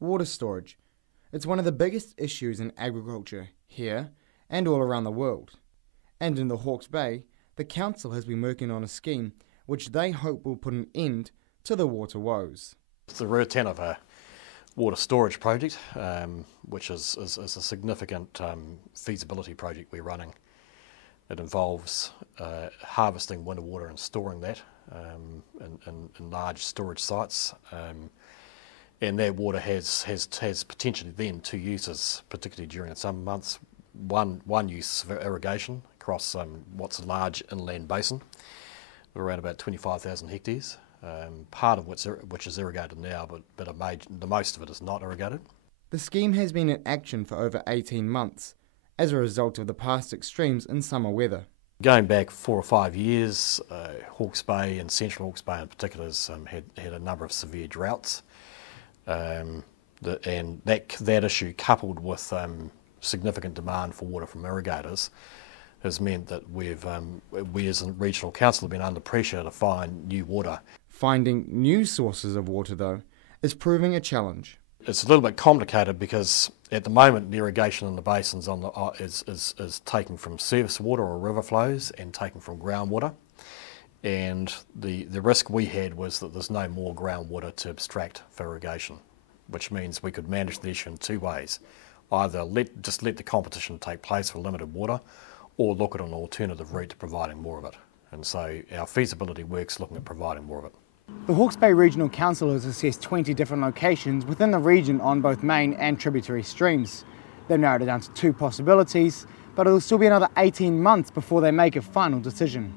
Water storage. It's one of the biggest issues in agriculture here and all around the world. And in the Hawke's Bay, the council has been working on a scheme which they hope will put an end to the water woes. It's the return of a water storage project, which is a significant feasibility project we're running. It involves harvesting winter water and storing that in large storage sites. And that water has potentially then two uses, particularly during the summer months. One use for irrigation across what's a large inland basin, around about 25,000 hectares, part of which is irrigated now, but the most of it is not irrigated. The scheme has been in action for over 18 months as a result of the past extremes in summer weather. Going back 4 or 5 years, Hawke's Bay and Central Hawke's Bay in particular had a number of severe droughts. And that issue, coupled with significant demand for water from irrigators, has meant that we as a regional council have been under pressure to find new water. Finding new sources of water, though, is proving a challenge. It's a little bit complicated because at the moment the irrigation in the basins is taken from surface water or river flows and taken from groundwater. And the risk we had was that there's no more groundwater to abstract for irrigation, which means we could manage the issue in two ways. Either just let the competition take place for limited water, or look at an alternative route to providing more of it. And so our feasibility work's looking at providing more of it. The Hawke's Bay Regional Council has assessed 20 different locations within the region on both main and tributary streams. They've narrowed it down to 2 possibilities, but it'll still be another 18 months before they make a final decision.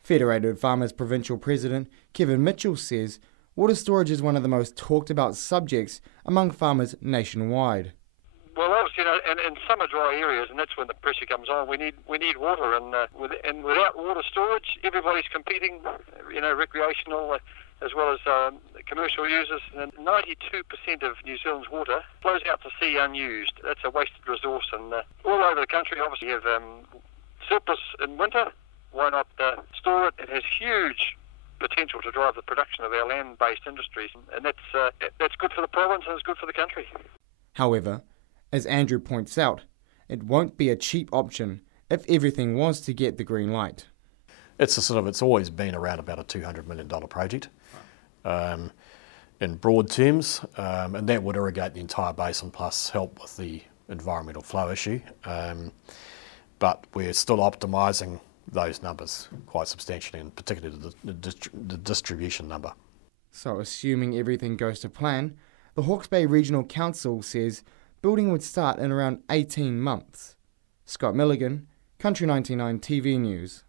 Federated Farmers Provincial President Kevin Mitchell says water storage is one of the most talked about subjects among farmers nationwide. Well, obviously, in summer dry areas, and that's when the pressure comes on, we need water, and without water storage, everybody's competing, recreational as well as commercial users. And 92% of New Zealand's water flows out to sea unused. That's a wasted resource, and all over the country, obviously, you have surplus in winter. Why not store it? It has huge potential to drive the production of our land-based industries, and that's good for the province and it's good for the country. However, as Andrew points out, it won't be a cheap option if everything was to get the green light. It's always been around about a $200 million project in broad terms, and that would irrigate the entire basin plus help with the environmental flow issue. But we're still optimising those numbers quite substantially, and particularly the distribution number. So assuming everything goes to plan, the Hawke's Bay Regional Council says building would start in around 18 months. Scott Milligan, Country 99 TV News.